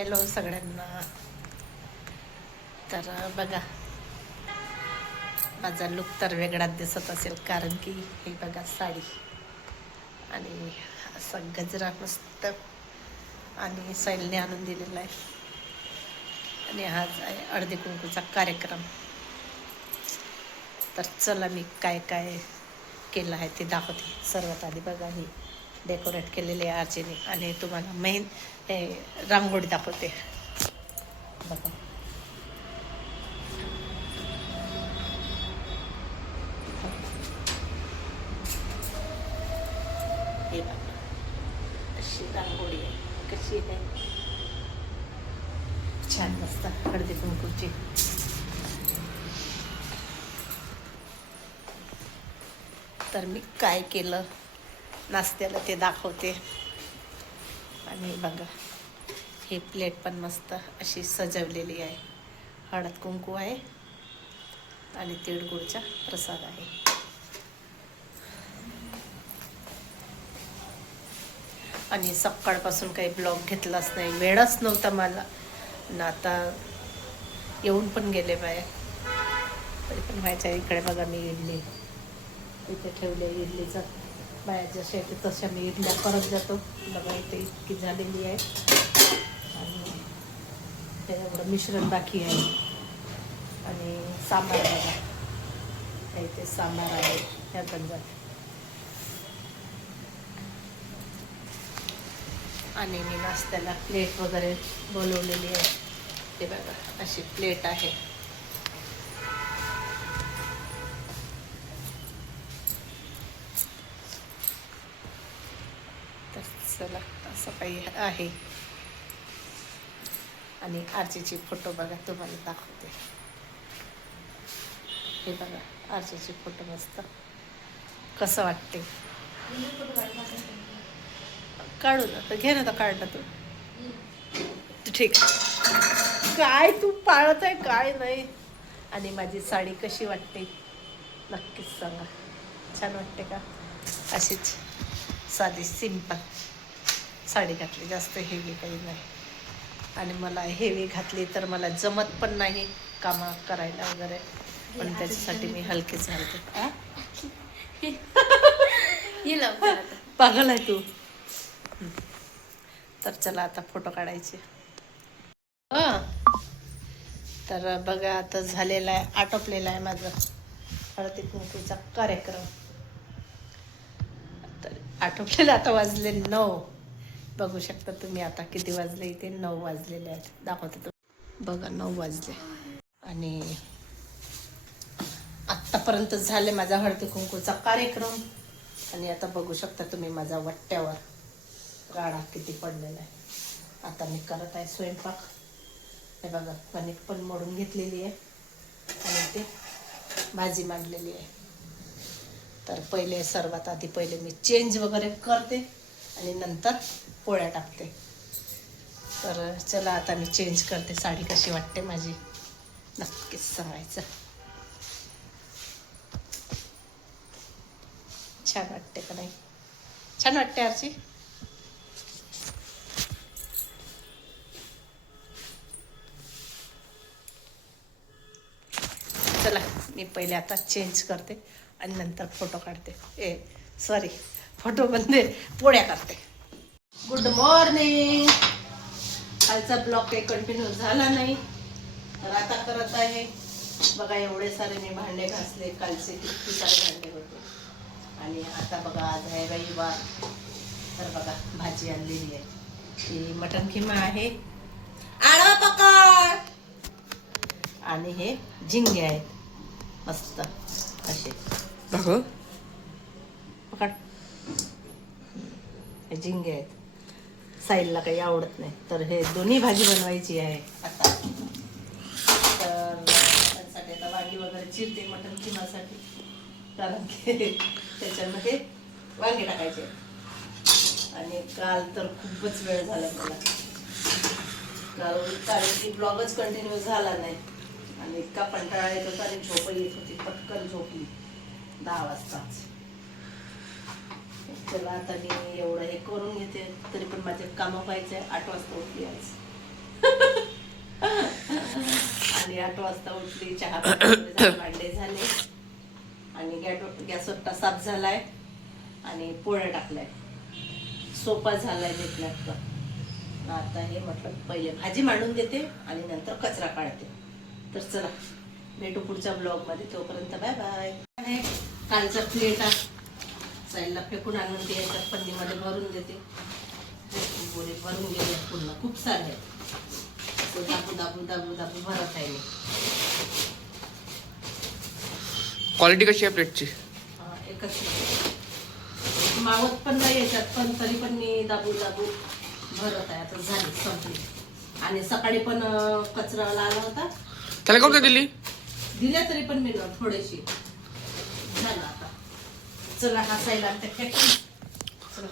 Hello सगळ्यांना. तर बघा, माझा लुक तर वेगळाच दिसत असेल, कारण की हे बघा साडी आणि असा गजरा मस्त आणि सैलने आणून दिलेला आहे. आणि आज आहे हळदी कुंकूचा कार्यक्रम. तर चला मी काय काय केलं आहे ते दाखवते. सर्वात आधी बघा, ही डेकोरेट केलेली आहे आजीने आणि तुम्हाला मेन हे रांगोळी दाखवते. बघा, हे बघा अशी रांगोळी आहे. कशी आहे, छान मस्त हळदी कुंकूची. तर मी काय केलं नाश्त्याला ते दाखवते. आणि बघा, ही प्लेट पण मस्त अशी सजवलेली आहे. हळद कुंकू आहे आणि तिळगुळचा प्रसाद आहे. आणि सकाळपासून काही ब्लॉग घेतलाच नाही, वेळच नव्हता मला. आणि आता येऊन पण गेले बाहेर, तरी पण व्हायच्या. इकडे बघा, मी इडली इथे ठेवले. इडलीचा बाया जशा येते तशा मी इडल्या करत जातो. बघा इथे इतकी झालेली आहे आणि ते एवढं मिश्रण बाकी आहे. आणि सांबार बघा, इथे सांबार आहे ह्या गंजात. आणि मी नाश्त्याला प्लेट वगैरे बोलवलेली आहे. ते बघा अशी प्लेट आहे. तर चला, असं काही आहे. आणि आरतीचे फोटो बघा, तुम्हाला दाखवते. हे बघा आरतीचे फोटो मस्त. कसं वाटते, काढू ना तर घे ना, तर काढ ना तू. ठीक आहे. काय तू पाळत आहे काय नाही. आणि माझी साडी कशी वाटते नक्कीच सांगा. छान वाटते का? अशीच साधी सिंपल साडी घातली, जास्त हेवी काही नाही. आणि मला हेवी घातली तर मला जमत पण नाही कामं करायला वगैरे, पण त्याच्यासाठी मी हलकीच घालते. पागल आहे तू. तर चला आता फोटो काढायचे. तर बघा, आता झालेला आहे, आटोपलेला आहे माझा हळदी कुंकूचा कार्यक्रम. तर आटोपलेला. आता वाजले 9. बघू शकता तुम्ही आता किती वाजले. इथे 9 वाजलेले आहेत. दाखवते तुम्ही. बघा 9 वाजले आणि आत्तापर्यंत झाले माझा हळदी कुंकूचा कार्यक्रम. आणि आता बघू शकता तुम्ही माझा वट्ट्यावर राडा किती पडलेला आहे. आता मी करत आहे स्वयंपाक. हे बघा, कणिक पण मोडून घेतलेली आहे आणि ते भाजी मांडलेली आहे. तर पहिले सर्वात आधी पहिले मी चेंज वगैरे करते आणि नंतर पोळ्या टाकते. तर चला आता मी चेंज करते. साडी कशी वाटते माझी नक्कीच सांगायचं. छान वाटते का नाही? छान वाटते आरची. चला मी पहिले आता चेंज करते आणि नंतर फोटो काढते. सॉरी, फोटो बनते, पोळ्या करते. Good morning. कालचा ब्लॉग काही कंटिन्यू झाला नाही, तर आता करत आहे. बघा एवढे सारे मी भांडे घासले. कालचे किती सारे भांडे होते. आणि आता बघा आज आहे रविवार. तर बघा भाजी आणलेली आहे, ही मटण खिमा आहे. आळा पकड. आणि हे झिंगे आहेत मस्त असे. बघ पकड. हे झिंगे आहेत. साईलला काही आवडत नाही, तर हे दोन्ही भाजी बनवायची आहे आता. तर त्यासाठी आता वांगी वगैरे चिरते मटण किमासाठी, कारण की त्याच्यामध्ये वांगे टाकायचे. आणि काल तर खूपच वेळ झाला मला. कारण की ब्लॉगच कंटिन्यू झाला नाही आणि इतका कंटाळा येत होता आणि झोप येत होती. पटकन झोपली 10 वाजताच. चला आता मी एवढं हे करून घेते. तरी पण माझे कामं व्हायचे. 8 वाजता उठली आज. सकाळी 8 वाजता उठली, चहा वगैरे झाला, भांडे झाले आणि गॅस वट्टा साफ झालाय आणि पोळ्या टाकलाय. सोपा झालाय नीटनाटका. आता हे म्हटलं पहिले भाजी मांडून देते आणि नंतर कचरा काढते. तर चला भेटू पुढच्या ब्लॉग मध्ये. तोपर्यंत बाय बाय. कालचा प्लेट साईडला फेकून आणून ते याच्यात पन्नीमध्ये भरून देते. बोरे भरून गेले पूर्ण, खूप सारे आहेत. दाबू दाबू दाबू दाबू भरत आहे मी. क्वालिटी कशी आहे प्लेटची? एकच मावत पण नाही याच्यात, पण तरी पण मी दाबू दाबू भरत आहे. आता झाली, संपली. आणि सकाळी पण कचरा आला होता, त्याला कोणतं दिली? दिल्या तरी पण मी थोडीशी झालं. आता चला हसायला ते फेकून. चला